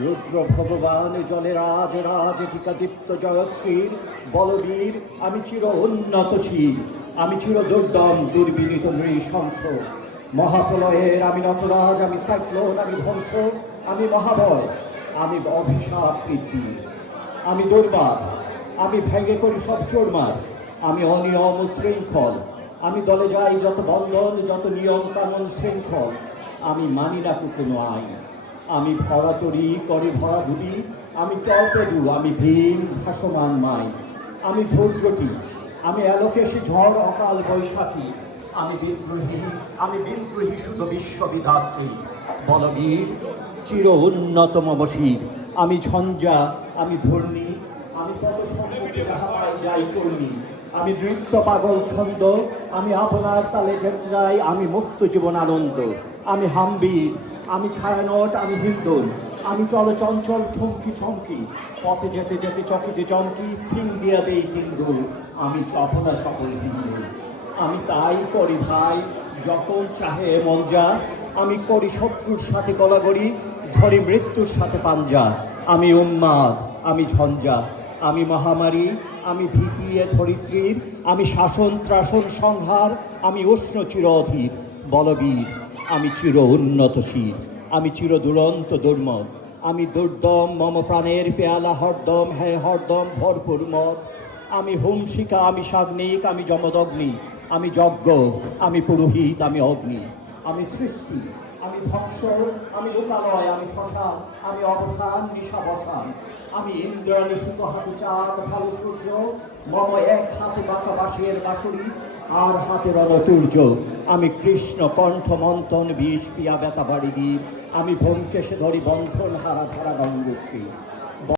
রুদ্র ভগবান জলে রাজ রাজ টিকাদীপ্ত জয়শ্রীর, বলবীর, আমি চির উন্নতশীল আমি চির দুর্দম, দুর্বিনীত নৃশংস। মহাপ্রলয়ের আমি নটরাজ, আমি সাইক্লোন, আমি ধ্বংস, আমি মহাবল, আমি অভিশাপ কীর্তি। আমি দুর্বার, আমি ভেঙে করি সব চোরমার আমি অনিয়ম ও শৃঙ্খল, আমি দলে যাই যত বন্ধন, যত নিয়ম কানুন শৃঙ্খল আমি মানি না কোনো আইন। আমি ভরা তরি, করে ভরা ধুলি আমি চলপেডু আমি ভীম ভাসমান মাই। আমি ধৈর্যটি, আমি অ্যালোকেশি ঝড়, অকাল বৈশাখী। আমি বিদ্রোহী আমি বিদ্রোহী শুধু বিশ্ববিধাত্রী। বলবীর চির উন্নত মমশীর আমি ঝঞ্ঝা, আমি ধর্ণী আমি কত যাহা যাই চর্ণী আমি নৃত্য পাগল ছন্দ, আমি আপনার তালে যাই আমি মুক্ত জীবন আনন্দ। আমি হাম্বির, আমি ছায়ানট, আমি হিন্দুল আমি চল চঞ্চল ছমকি ছমকি পথে যেতে যেতে চকিতে চমকি, ফিং দিয়া দেই হিন্দু আমি চপলা চপল হিন্দু আমি তাই করি ভাই যখন চাহে যা, আমি করি শত্রুর সাথে গলাগড়ি, ধরি মৃত্যুর সাথে পাঞ্জা, আমি উন্মাদ আমি ঝঞ্ঝা, আমি মহামারী, আমি ভীতিয়ে ধরিত্রীর, আমি শাসন ত্রাসন সংহার, আমি উষ্ণ চির অধীর বলবীর। আমি চির উন্নতশীল, আমি চির দুরন্ত দুর্মদ আমি দুর্দম মম প্রাণের পেয়ালা, হরদম হ্যাঁ হরদম ভরপুর মদ। আমি হুমশিকা, আমি সাগ্নিক, আমি যমদগ্নি, আমি যজ্ঞ, আমি পুরোহিত, আমি অগ্নি। আমি সৃষ্টি, আমি ধ্বংস, আমি লোকালয়, আমি শ্মশান, আমি অবসান, নিশাবসান। আমি ইন্দ্রাণী সুখ হাতে, চাঁদ, ভালো, সূর্য, মম এক হাতে, বাঁকা বাঁশের বাঁশুরি আর হাতে রণতুর্য আমি কৃষ্ণ কণ্ঠ মন্থন বিষ পিয়া ব্যথা বাড়ি দিই। আমি ভোমকেশে ধরি বন্ধন হারা ধারা গঙ্গোত্রী।